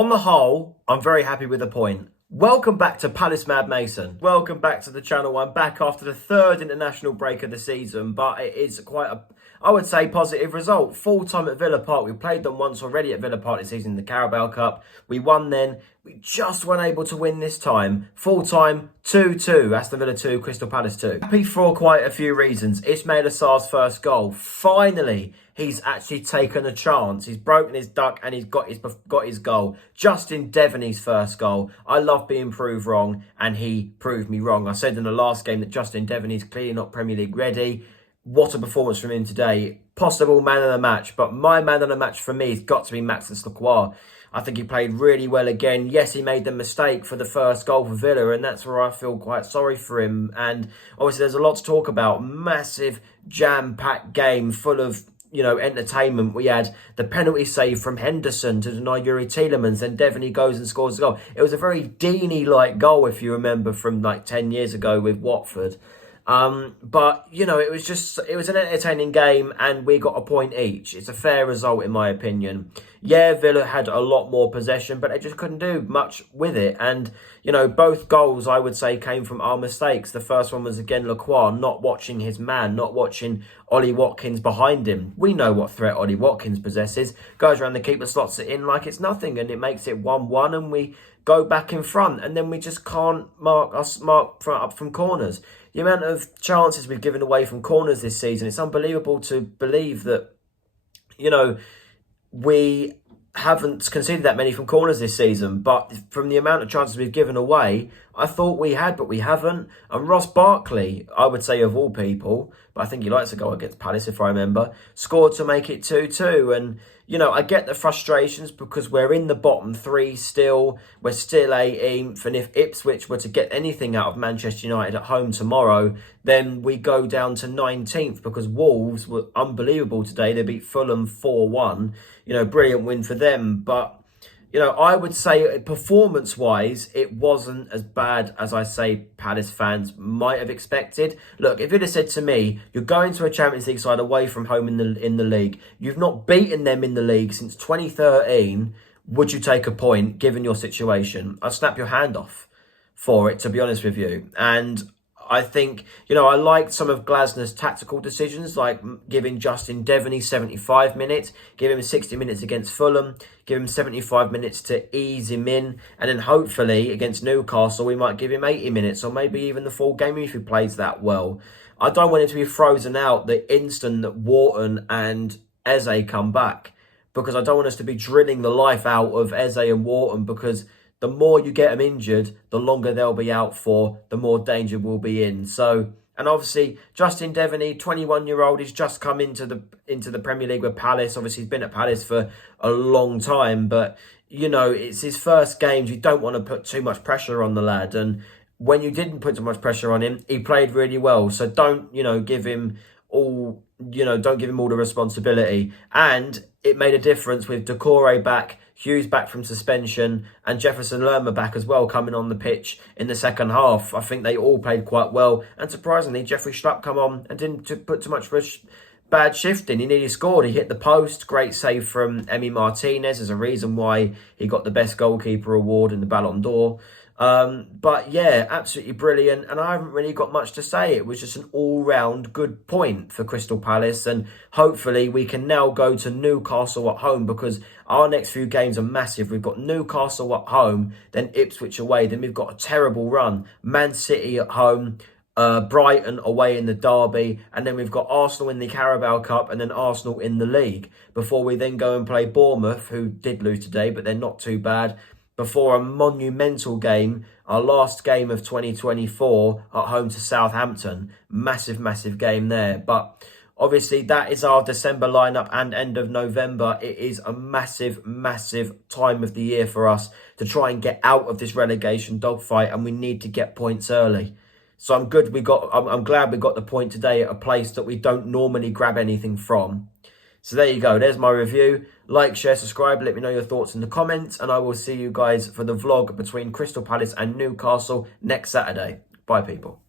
On the whole, I'm very happy with the point. Welcome back to Palace Mad Mason. Welcome back to the channel. I'm back after the third international break of the season, but it is quite a, I would say, positive result. Full time at Villa Park. We played them once already at Villa Park this season in the Carabao Cup. We won then. We just weren't able to win this time. Full time, 2-2. Aston Villa 2, Crystal Palace 2. Happy for quite a few reasons. Ismaila Sarr's first goal. Finally, he's actually taken a chance. He's broken his duck and he's got his goal. Justin Devaney's first goal. I love being proved wrong, and he proved me wrong. I said in the last game that Justin Devaney's clearly not Premier League ready. What a performance from him today. Possible man of the match, but my man of the match for me has got to be Maxence Lacroix. I think he played really well again. Yes, he made the mistake for the first goal for Villa, and that's where I feel quite sorry for him. And obviously there's a lot to talk about. Massive jam-packed game full of, entertainment. We had the penalty save from Henderson to deny Youri Tielemans. Then Devaney goes and scores a goal. It was a very Deeney-like goal, if you remember, from like 10 years ago with Watford. But, it was an entertaining game and we got a point each. It's a fair result in my opinion. Yeah, Villa had a lot more possession, but they just couldn't do much with it. And, both goals, I would say, came from our mistakes. The first one was, again, Lacroix not watching his man, not watching Ollie Watkins behind him. We know what threat Ollie Watkins possesses. Goes around the keeper, slots it in like it's nothing, and it makes it 1-1, and we go back in front. And then we just can't mark up from corners. The amount of chances we've given away from corners this season, it's unbelievable to believe that, we haven't conceded that many from corners this season. But from the amount of chances we've given away, I thought we had, but we haven't. And Ross Barkley, I would say of all people, but I think he likes to go against Palace if I remember, scored to make it 2-2. And, I get the frustrations because we're in the bottom three still. We're still 18th. And if Ipswich were to get anything out of Manchester United at home tomorrow, then we go down to 19th because Wolves were unbelievable today. They beat Fulham 4-1. Brilliant win for them. But, I would say performance-wise, it wasn't as bad as I say Palace fans might have expected. Look, if you'd have said to me, you're going to a Champions League side away from home in the league, you've not beaten them in the league since 2013, would you take a point given your situation? I'd snap your hand off for it, to be honest with you. And I think, I liked some of Glasner's tactical decisions, like giving Justin Devaney 75 minutes, give him 60 minutes against Fulham, give him 75 minutes to ease him in, and then hopefully against Newcastle, we might give him 80 minutes or maybe even the full game if he plays that well. I don't want him to be frozen out the instant that Wharton and Eze come back, because I don't want us to be drilling the life out of Eze and Wharton, because the more you get them injured, the longer they'll be out for, the more danger we'll be in. So, and obviously, Justin Devaney, 21-year-old, he's just come into the Premier League with Palace. Obviously, he's been at Palace for a long time, but, it's his first games. You don't want to put too much pressure on the lad. And when you didn't put too much pressure on him, he played really well. So don't, give him all, don't give him all the responsibility. And it made a difference with Doucouré back, Hughes back from suspension, and Jefferson Lerma back as well, coming on the pitch in the second half. I think they all played quite well. And surprisingly, Jeffrey Schlupp come on and didn't put too much bad shifting. He nearly scored. He hit the post. Great save from Emi Martinez. There's a reason why he got the best goalkeeper award in the Ballon d'Or. But yeah, absolutely brilliant. And I haven't really got much to say. It was just an all-round good point for Crystal Palace. And hopefully we can now go to Newcastle at home, because our next few games are massive. We've got Newcastle at home, then Ipswich away. Then we've got a terrible run. Man City at home, Brighton away in the derby, and then we've got Arsenal in the Carabao Cup and then Arsenal in the league, before we then go and play Bournemouth, who did lose today, but they're not too bad, before a monumental game, our last game of 2024 at home to Southampton. Massive game there. But obviously that is our December lineup and end of November. It is a massive time of the year for us to try and get out of this relegation dogfight, and we need to get points early. So I'm glad we got the point today at a place that we don't normally grab anything from. So there you go. There's my review. Like, share, subscribe. Let me know your thoughts in the comments. And I will see you guys for the vlog between Crystal Palace and Newcastle next Saturday. Bye, people.